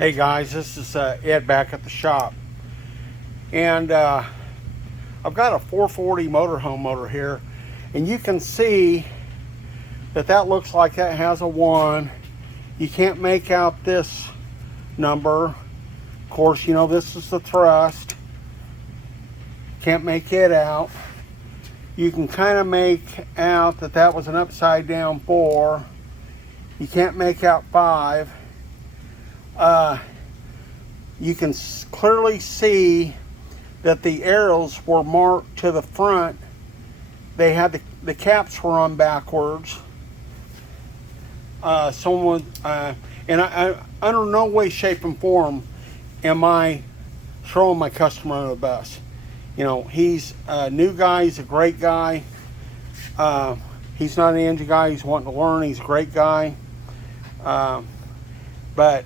Hey guys, this is Ed back at the shop, and I've got a 440 motorhome motor here, and you can see that looks like that has a 1. You can't make out this number. Of course, you know this is the thrust. Can't make it out. You can kind of make out that was an upside down 4. You can't make out 5. You can clearly see that the arrows were marked to the front. They had the caps were on backwards. And I under no way, shape, and form am I throwing my customer under the bus. You know, he's a new guy. He's a great guy. He's not an engine guy. He's wanting to learn. He's a great guy. But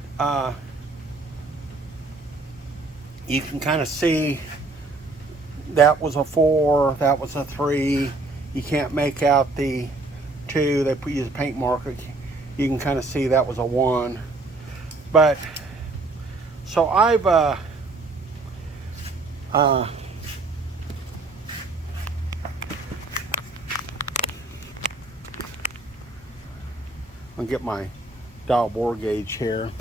you can kind of see that was a 4, that was a 3. You can't make out the 2. They use a paint marker. You can kind of see that was a 1. But so I've I'll get my dial bore gauge here.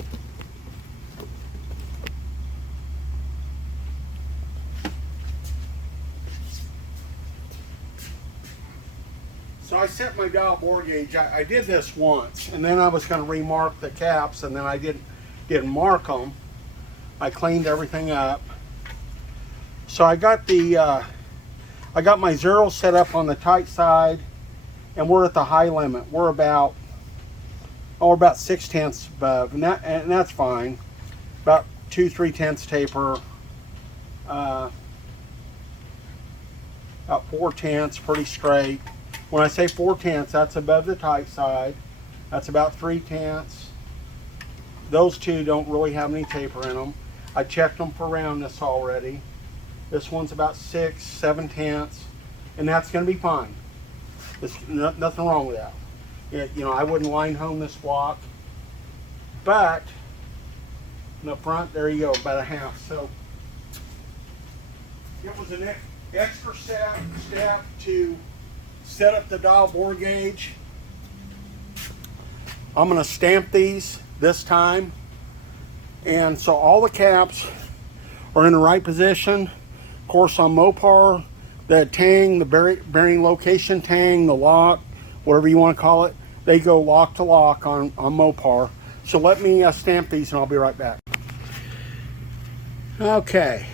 So I set my dial bore gauge. I did this once, and then I was going to remark the caps, and then I didn't mark them. I cleaned everything up. So I got my zero set up on the tight side, and we're at the high limit. We're about 6/10 above, and that's fine. About 2/3 taper. About 4/10, pretty straight. When I say 4/10, that's above the tight side. That's about 3/10. Those two don't really have any taper in them. I checked them for roundness already. This one's about 6/7, and that's going to be fine. There's nothing wrong with that. You know, I wouldn't line home this block, but in the front, there you go, about a half. So it was an extra step to set up the dial bore gauge. I'm going to stamp these this time, and so all the caps are in the right position. Of course, on Mopar, the tang, the bearing location tang, the lock, whatever you want to call it, they go lock to lock on Mopar. So let me stamp these, and I'll be right back. Okay.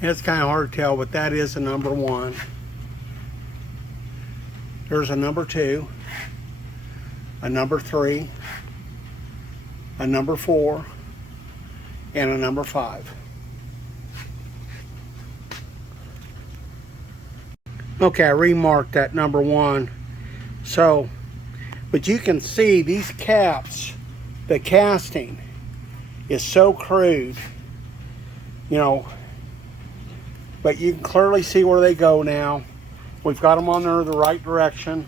It's kind of hard to tell, but that is a number 1. There's a number 2, a number 3, a number 4, and a number 5. Okay, I remarked that number 1. So, but you can see these caps, the casting is so crude, you know, but you can clearly see where they go now. We've got them on there the right direction.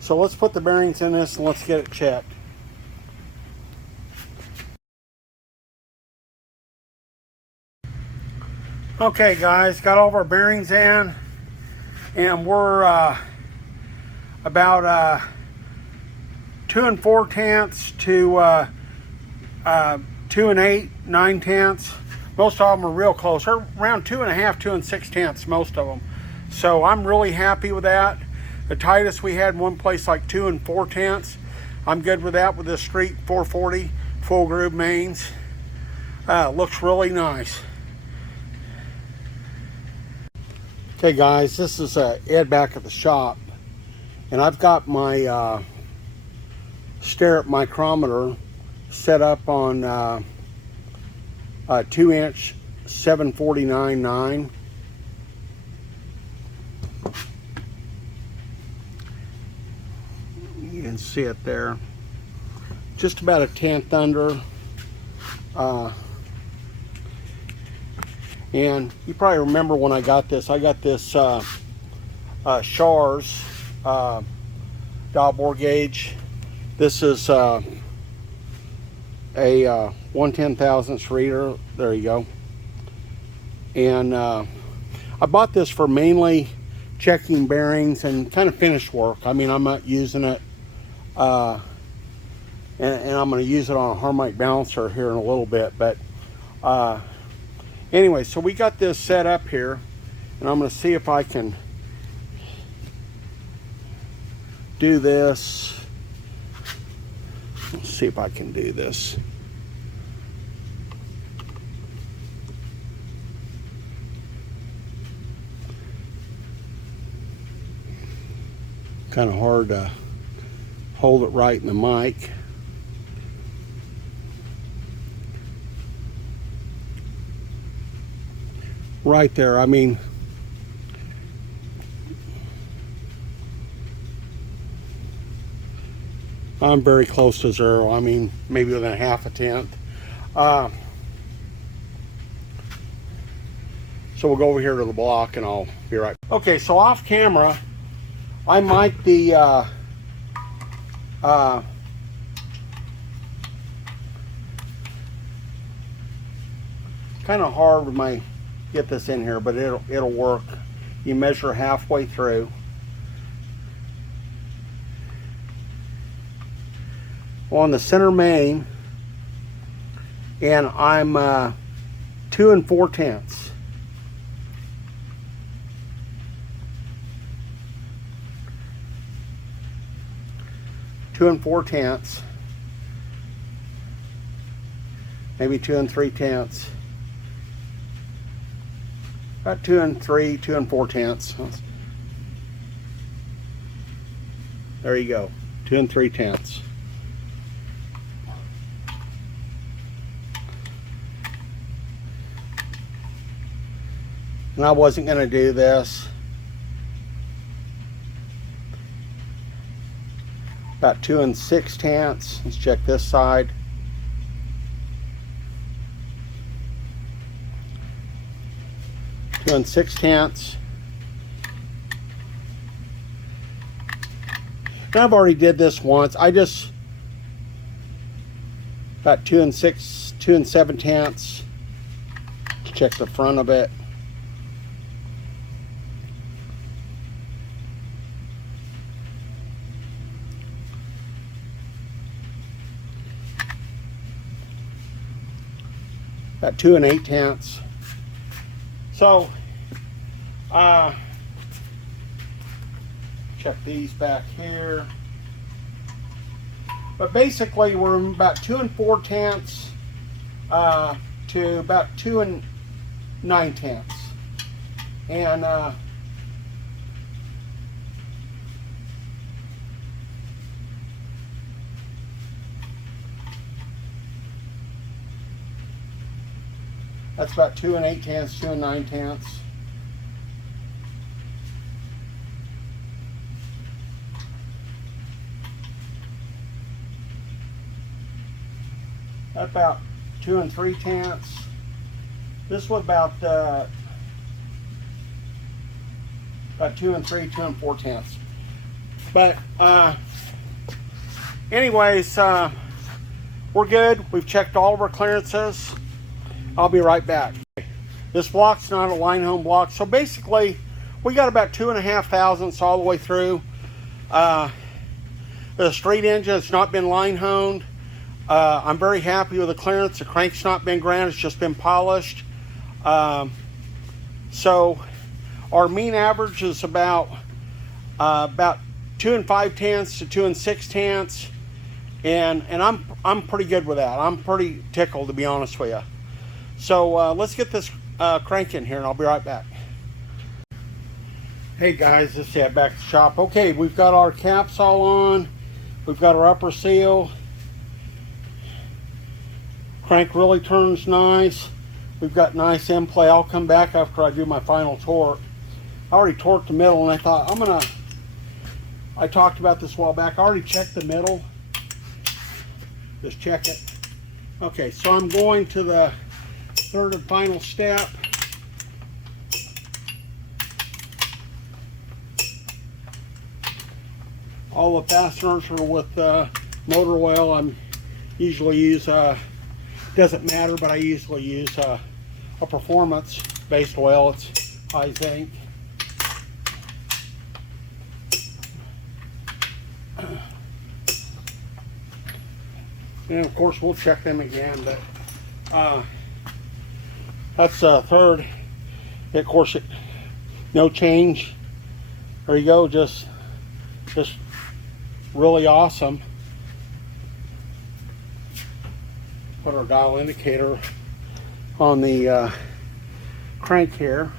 So let's put the bearings in this and let's get it checked. Okay guys, got all of our bearings in, and we're about 2 4/10 to 2 8 9/10. Most of them are real close. They're around 2 1/2, 2 6/10, most of them. So I'm really happy with that. The tightest we had in one place like 2 4/10. I'm good with that with this street 440 full groove mains. Looks really nice. Okay guys, this is Ed back at the shop, and I've got my stirrup micrometer set up on 2-inch 749/9. You can see it there. Just about a 1/10 under. And you probably remember when I got this Shars dial bore gauge This is a 1/10,000th reader. There you go. And I bought this for mainly checking bearings and kind of finished work. I mean, I'm not using it, and I'm going to use it on a harmonic balancer here in a little bit. But anyway, so we got this set up here, and I'm going to see if I can do this. Let's see if I can do this. Kind of hard to hold it right in the mic. Right there, I mean, I'm very close to zero. I mean, maybe within a half a tenth. So we'll go over here to the block and I'll be right back. Okay, so off camera, I mic the kind of hard with my get this in here, but it'll work. You measure halfway through. On the center main, and I'm 2 4/10. 2 4/10, maybe 2 3/10, about 2 4/10. There you go, 2 3/10. And I wasn't going to do this. About 2 6/10. Let's check this side. Two and 6/10. And I've already did this once. I just about 2 7/10. Check the front of it. About 2 8/10. So, check these back here. But basically, we're about 2 4/10 to about 2 9/10, and that's about 2 8/10, 2 9/10. That's about 2 3/10. This was about 2 3, 2 4/10. But anyways, we're good. We've checked all of our clearances. I'll be right back. This block's not a line home block, so basically we got about 2 1/2 thousandths all the way through. The street engine has not been line honed. I'm very happy with the clearance. The crank's not been ground, it's just been polished. So our mean average is about 2 5/10 to 2 6/10, and I'm pretty good with that. I'm pretty tickled, to be honest with you. So let's get this crank in here and I'll be right back. Hey guys, let's head back to the shop. Okay, we've got our caps all on. We've got our upper seal. Crank really turns nice. We've got nice in play. I'll come back after I do my final torque. I already torqued the middle, and I thought I talked about this a while back. I already checked the middle. Just check it. Okay, so I'm going to the third and final step. All the fasteners are with motor oil. I'm usually use, doesn't matter, but I usually use a performance based oil. It's high zinc. And of course we'll check them again, but that's third. Of course, no change. There you go, just really awesome. Put our dial indicator on the crank here.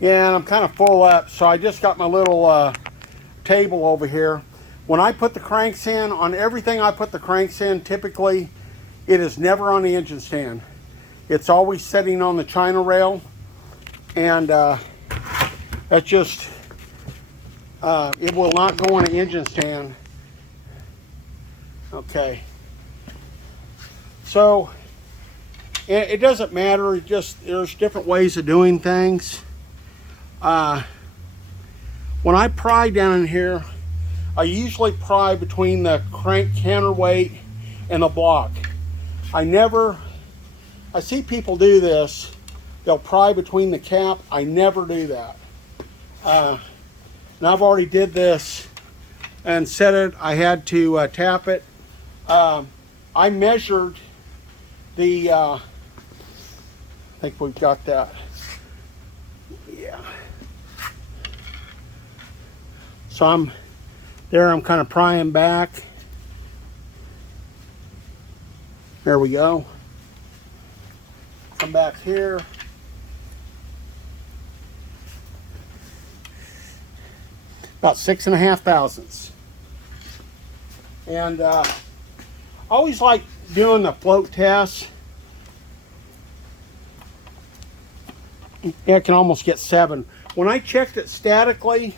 Yeah, and I'm kind of full up, so I just got my little table over here. When I put the cranks in, on everything I put the cranks in, typically it is never on the engine stand. It's always sitting on the China rail, and that's just, it will not go on an engine stand. Okay. So, it doesn't matter, it just, there's different ways of doing things. When I pry down in here, I usually pry between the crank counterweight and the block. I see people do this. They'll pry between the cap. I never do that. And I've already did this and set it. I had to tap it. I measured the, I think we've got that. Yeah. So I'm kind of prying back. There we go. Come back here. About 6.5 thousandths. And I always like doing the float test. Yeah, it can almost get 7. When I checked it statically,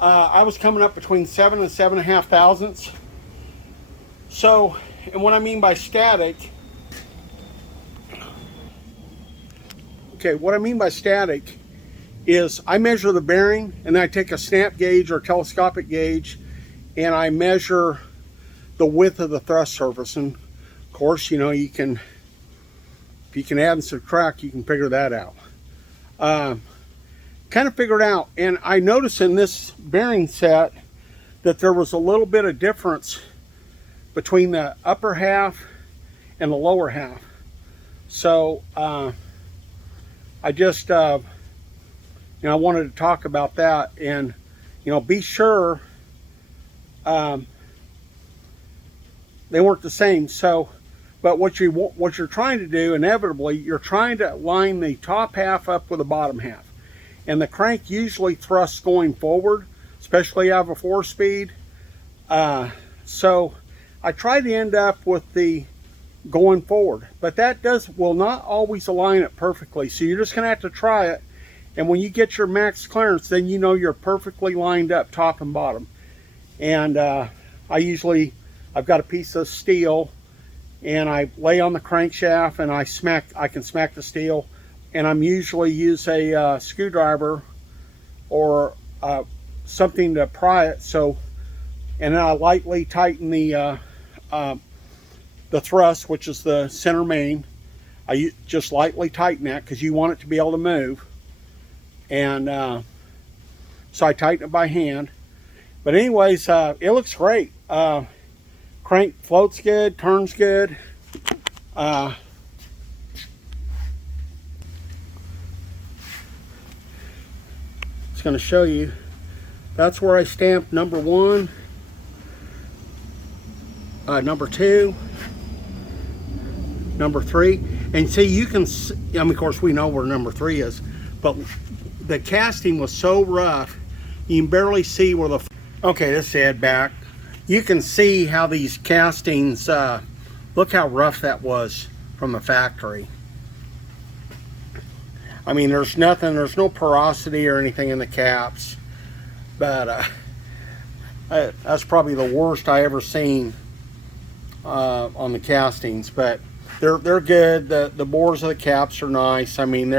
I was coming up between 7 and 7.5 thousandths. So, and what I mean by static, okay, what I mean by static is I measure the bearing, and then I take a snap gauge or telescopic gauge, and I measure the width of the thrust surface. And of course, you know, you can, if you can add and subtract, you can figure that out. Kind of figured out, and I noticed in this bearing set that there was a little bit of difference between the upper half and the lower half. So I just you know, I wanted to talk about that, and you know, be sure they weren't the same. So, but what you're trying to do, inevitably, you're trying to line the top half up with the bottom half. And the crank usually thrusts going forward, especially out of a 4-speed. So I try to end up with the going forward, but that will not always align it perfectly. So you're just gonna have to try it. And when you get your max clearance, then you know you're perfectly lined up top and bottom. And I've got a piece of steel, and I lay on the crankshaft, and I can smack the steel. And I'm usually use a screwdriver or something to pry it. So, and then I lightly tighten the thrust, which is the center main. I just lightly tighten that because you want it to be able to move. And so I tighten it by hand. But anyways, it looks great. Crank floats good, turns good. It's going to show you. That's where I stamped number 1, number 2, number 3, and see, you can see, I mean, of course we know where number 3 is, but the casting was so rough you can barely see where the, okay, let's head back. You can see how these castings, look how rough that was from the factory. I mean, there's no porosity or anything in the caps, but That's probably the worst I ever seen on the castings, but they're good. The bores of the caps are nice. I mean,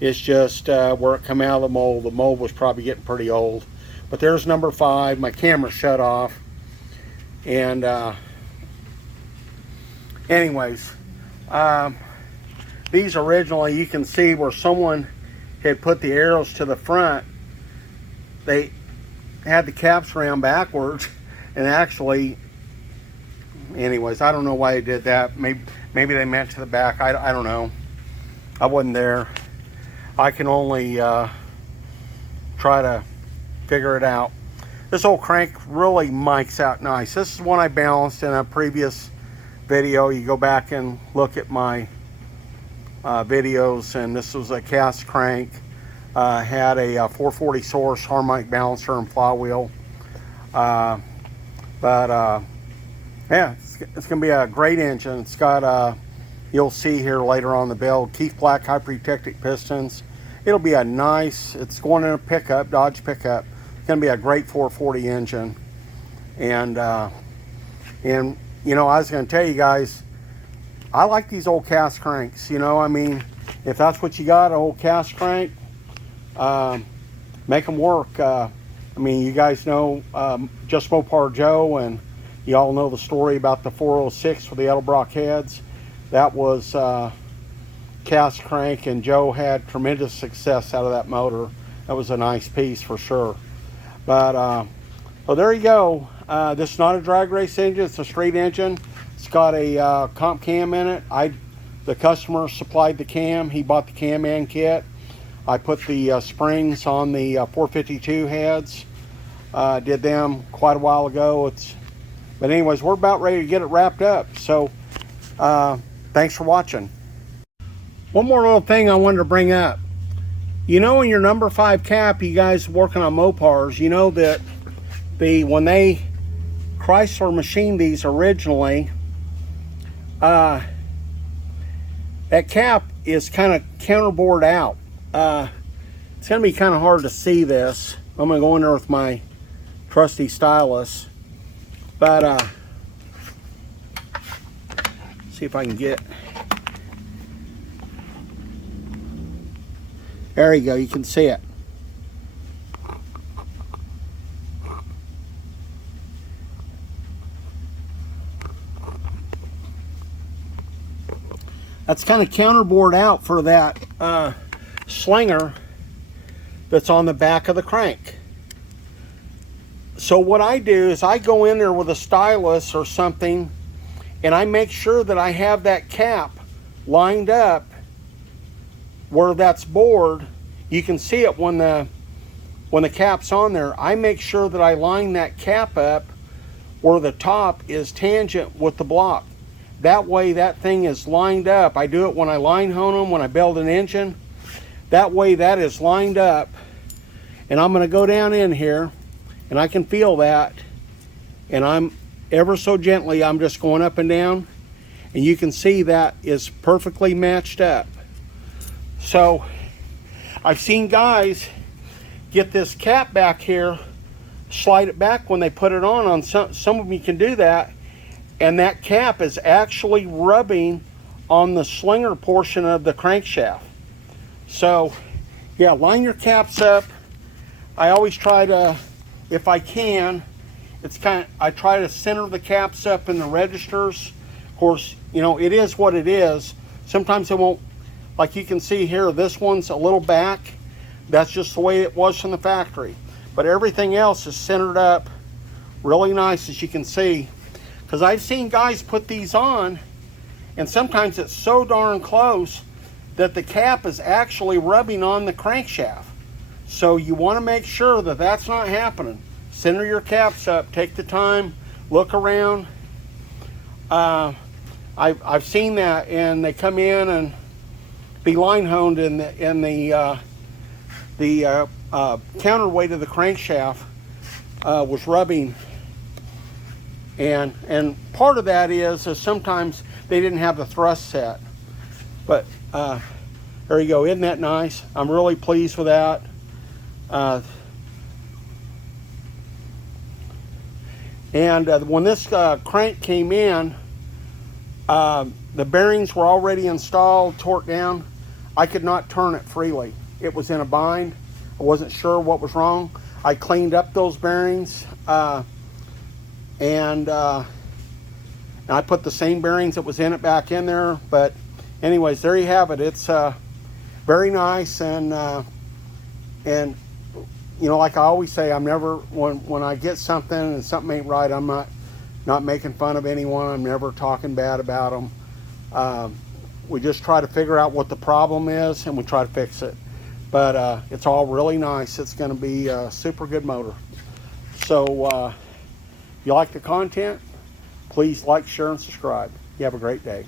it's just where it come out of the mold. The mold was probably getting pretty old. But there's number 5. My camera shut off. And anyways, these originally, you can see where someone had put the arrows to the front. They had the caps around backwards, and actually, anyways, I don't know why they did that. Maybe they meant to the back. I don't know. I wasn't there. I can only try to figure it out. This old crank really mics out nice. This is one I balanced in a previous video. You go back and look at my videos, and this was a cast crank. Had a 440 source harmonic balancer and flywheel. Yeah, it's gonna be a great engine. It's got you'll see here later on the build, Keith Black high protected pistons. It'll be a nice, it's going in a pickup, Dodge pickup. It's gonna be a great 440 engine. And you know, I was gonna tell you guys, I like these old cast cranks. You know, I mean, if that's what you got, an old cast crank, make them work. I mean, you guys know Just Mopar Joe, and you all know the story about the 406 with the Edelbrock heads. That was cast crank, and Joe had tremendous success out of that motor. That was a nice piece for sure. But so there you go. This is not a drag race engine, it's a straight engine. It's got a comp cam in it. The customer supplied the cam. He bought the cam and kit. I put the springs on the 452 heads. Did them quite a while ago. But anyways, we're about ready to get it wrapped up. So thanks for watching. One more little thing I wanted to bring up. You know, in your number 5 cap, you guys working on Mopars, you know that when they Chrysler machined these originally, that cap is kind of counterbored out. It's going to be kind of hard to see this. I'm going to go in there with my trusty stylus. But see if I can get. There you go, you can see it. That's kind of counterbored out for that slinger that's on the back of the crank. So what I do is I go in there with a stylus or something, and I make sure that I have that cap lined up where that's bored. You can see it when the cap's on there. I make sure that I line that cap up where the top is tangent with the block. That way that thing is lined up. I do it when I line hone them, when I build an engine. That way that is lined up. And I'm going to go down in here, and I can feel that. And I'm ever so gently, I'm just going up and down. And you can see that is perfectly matched up. So I've seen guys get this cap back here, slide it back when they put it on. Some of them you can do that. And that cap is actually rubbing on the slinger portion of the crankshaft. So yeah, line your caps up. I always try to, if I can, I try to center the caps up in the registers. Of course, you know, it is what it is. Sometimes it won't, like you can see here, this one's a little back. That's just the way it was from the factory. But everything else is centered up really nice, as you can see. Because I've seen guys put these on, and sometimes it's so darn close that the cap is actually rubbing on the crankshaft. So you want to make sure that that's not happening. Center your caps up, take the time, look around. I've seen that, and they come in and be line honed in the counterweight of the crankshaft was rubbing. And part of that is sometimes they didn't have the thrust set. But there you go, isn't that nice? I'm really pleased with that. And when this crank came in, the bearings were already installed, torqued down. I could not turn it freely. It was in a bind. I wasn't sure what was wrong. I cleaned up those bearings, and I put the same bearings that was in it back in there. But anyways, there you have it. It's very nice, and you know, like I always say, I'm never, when I get something and something ain't right, I'm not making fun of anyone. I'm never talking bad about them. We just try to figure out what the problem is, and we try to fix it. But it's all really nice. It's going to be a super good motor. So if you like the content, please like, share, and subscribe. You have a great day.